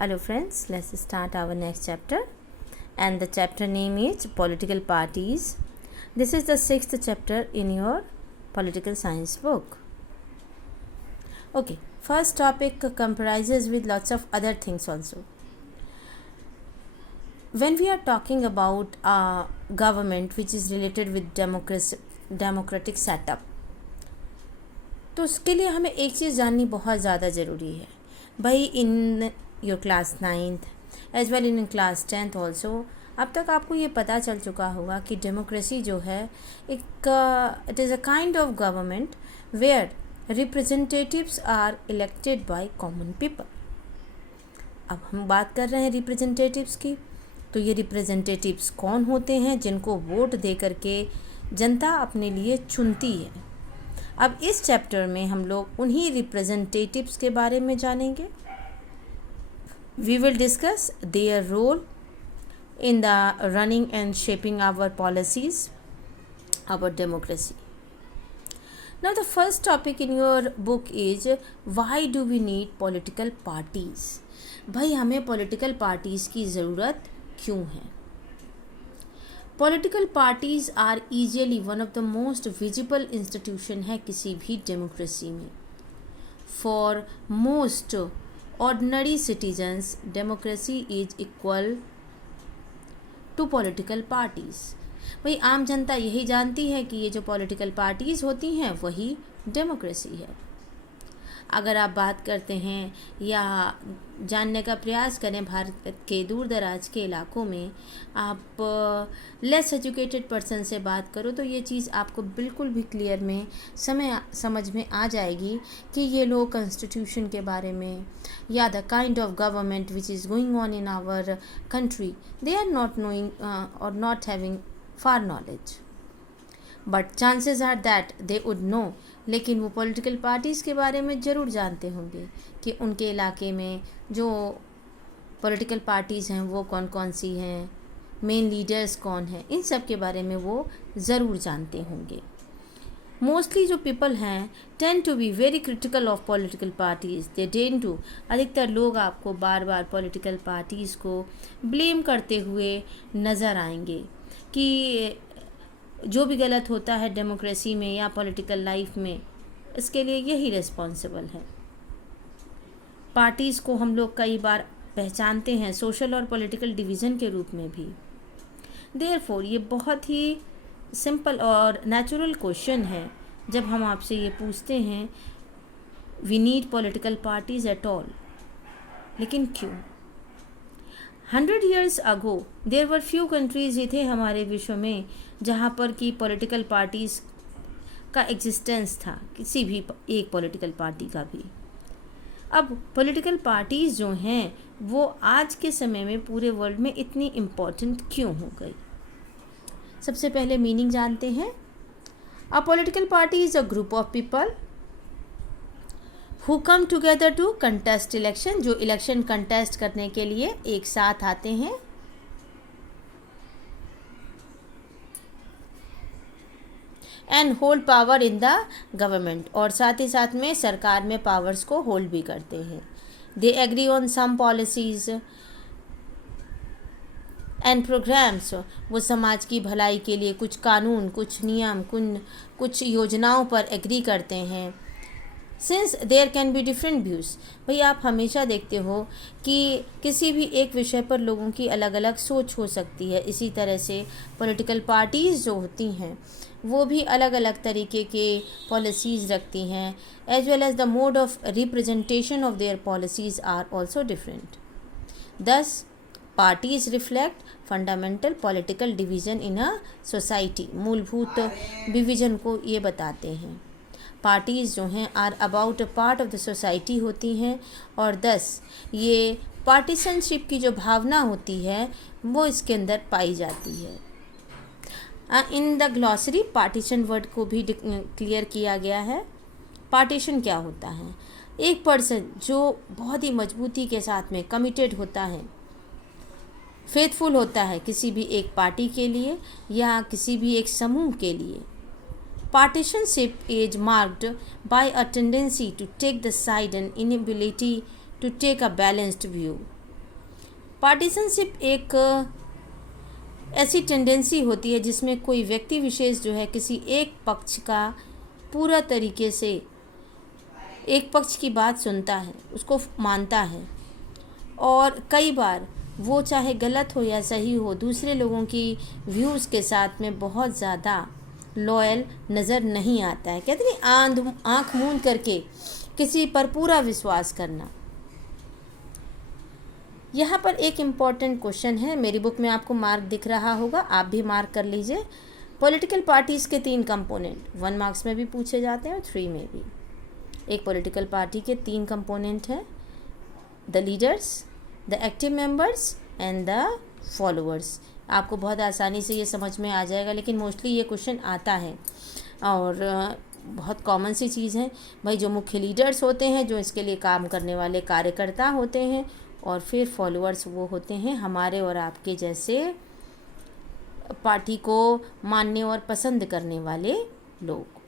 Hello friends, let's start our next chapter, and the chapter name is Political Parties. This is the 6th chapter in your political science book. Okay, first topic comprises with lots of other things also. When we are talking about a government which is related with democratic setup, तो उसके लिए हमें एक चीज़ जाननी बहुत ज़्यादा ज़रूरी है भाई. In your class 9th as well in class 10th also अब तक आपको ये पता चल चुका होगा कि डेमोक्रेसी जो है it is a kind of government where representatives are elected by common people. अब हम बात कर रहे हैं रिप्रेजेंटेटिव्स की, तो ये रिप्रेजेंटेटिव्स कौन होते हैं जिनको वोट दे करके जनता अपने लिए चुनती है. अब इस चैप्टर में हम लोग उन्हीं रिप्रेजेंटेटिव्स के बारे में जानेंगे. We will discuss their role in the running and shaping our policies, our democracy. Now the first topic in your book is why do we need political parties. भाई हमें पॉलिटिकल पार्टीज की ज़रूरत क्यों है. Political parties are easily one of the most visible institution है किसी भी democracy में. For most ordinary citizens democracy is equal to political parties. भाई आम जनता यही जानती है कि ये जो पॉलिटिकल पार्टीज़ होती हैं वही डेमोक्रेसी है. अगर आप बात करते हैं या जानने का प्रयास करें भारत के दूर दराज के इलाकों में, आप लेस एजुकेटेड पर्सन से बात करो तो ये चीज़ आपको बिल्कुल भी क्लियर में समझ में आ जाएगी कि ये लोग कॉन्स्टिट्यूशन के बारे में या the kind of government which is going on in our country, they are not knowing और not having far knowledge. But chances are that they would know. लेकिन वो पॉलिटिकल पार्टीज़ के बारे में ज़रूर जानते होंगे कि उनके इलाके में जो पॉलिटिकल पार्टीज़ हैं वो कौन कौन सी हैं, मेन लीडर्स कौन हैं, इन सब के बारे में वो ज़रूर जानते होंगे. मोस्टली जो पीपल हैं tend to be very critical of political parties. They tend to, अधिकतर लोग आपको बार बार पॉलिटिकल पार्टीज़ को ब्लेम करते हुए नज़र आएंगे कि जो भी गलत होता है डेमोक्रेसी में या पॉलिटिकल लाइफ में, इसके लिए यही रिस्पॉन्सिबल है. पार्टीज़ को हम लोग कई बार पहचानते हैं सोशल और पॉलिटिकल डिवीज़न के रूप में भी. देयरफॉर ये बहुत ही सिंपल और नेचुरल क्वेश्चन है जब हम आपसे ये पूछते हैं we need political parties at all. लेकिन क्यों? 100 years ago there were few countries ही थे हमारे विश्व में जहाँ पर कि पॉलिटिकल पार्टीज़ का एग्जिस्टेंस था, किसी भी एक पॉलिटिकल पार्टी का भी. अब पॉलिटिकल पार्टीज़ जो हैं वो आज के समय में पूरे वर्ल्ड में इतनी इम्पॉर्टेंट क्यों हो गई. सबसे पहले मीनिंग जानते हैं. A political party is a group of people who come together to contest election, जो इलेक्शन कंटेस्ट करने के लिए एक साथ आते हैं. And hold power in the government, और साथ ही साथ में सरकार में पावर्स को होल्ड भी करते हैं. They agree on some policies and programmes, वो समाज की भलाई के लिए कुछ कानून, कुछ नियम, कुछ योजनाओं पर एग्री करते हैं. Since there can be different views. भाई आप हमेशा देखते हो कि किसी भी एक विषय पर लोगों की अलग अलग सोच हो सकती है. इसी तरह से पॉलिटिकल पार्टीज़ जो होती हैं वो भी अलग अलग तरीके के पॉलिसीज़ रखती हैं. As well as the mode of representation of their policies are also different. Thus parties reflect fundamental political division in a society. मूलभूत विभाजन को ये बताते हैं. पार्टीज़ जो हैं are about a part of the society होती हैं, और 10 ये पार्टीसनशिप की जो भावना होती है वो इसके अंदर पाई जाती है. In the glossary partition word को भी क्लियर किया गया है. पार्टीशन क्या होता है? एक पर्सन जो बहुत ही मजबूती के साथ में कमिटेड होता है, फेथफुल होता है किसी भी एक पार्टी के लिए या किसी भी एक समूह के लिए. Partisanship is marked by a tendency to take the side and inability to take a balanced view. पार्टीशनशिप एक ऐसी टेंडेंसी होती है जिसमें कोई व्यक्ति विशेष जो है किसी एक पक्ष का पूरा तरीके से एक पक्ष की बात सुनता है, उसको मानता है, और कई बार वो चाहे गलत हो या सही हो दूसरे लोगों की व्यूज़ के साथ में बहुत ज़्यादा लॉयल नज़र नहीं आता है। कहते नहीं, आँख मूंद करके किसी पर पूरा विश्वास करना। यहाँ पर एक इम्पॉर्टेंट क्वेश्चन है, मेरी बुक में आपको मार्क दिख रहा होगा, आप भी मार्क कर लीजिए। पॉलिटिकल पार्टीज़ के 3 कंपोनेंट 1 मार्क्स में भी पूछे जाते हैं और 3 में भी। एक पॉलिटिकल पार्टी के 3 कंपोनेंट हैं, the leaders, the active members and the followers. आपको बहुत आसानी से ये समझ में आ जाएगा, लेकिन मोस्टली ये क्वेश्चन आता है और बहुत कॉमन सी चीज़ है भाई। जो मुख्य लीडर्स होते हैं, जो इसके लिए काम करने वाले कार्यकर्ता होते हैं, और फिर फॉलोअर्स वो होते हैं हमारे और आपके जैसे पार्टी को मानने और पसंद करने वाले लोग।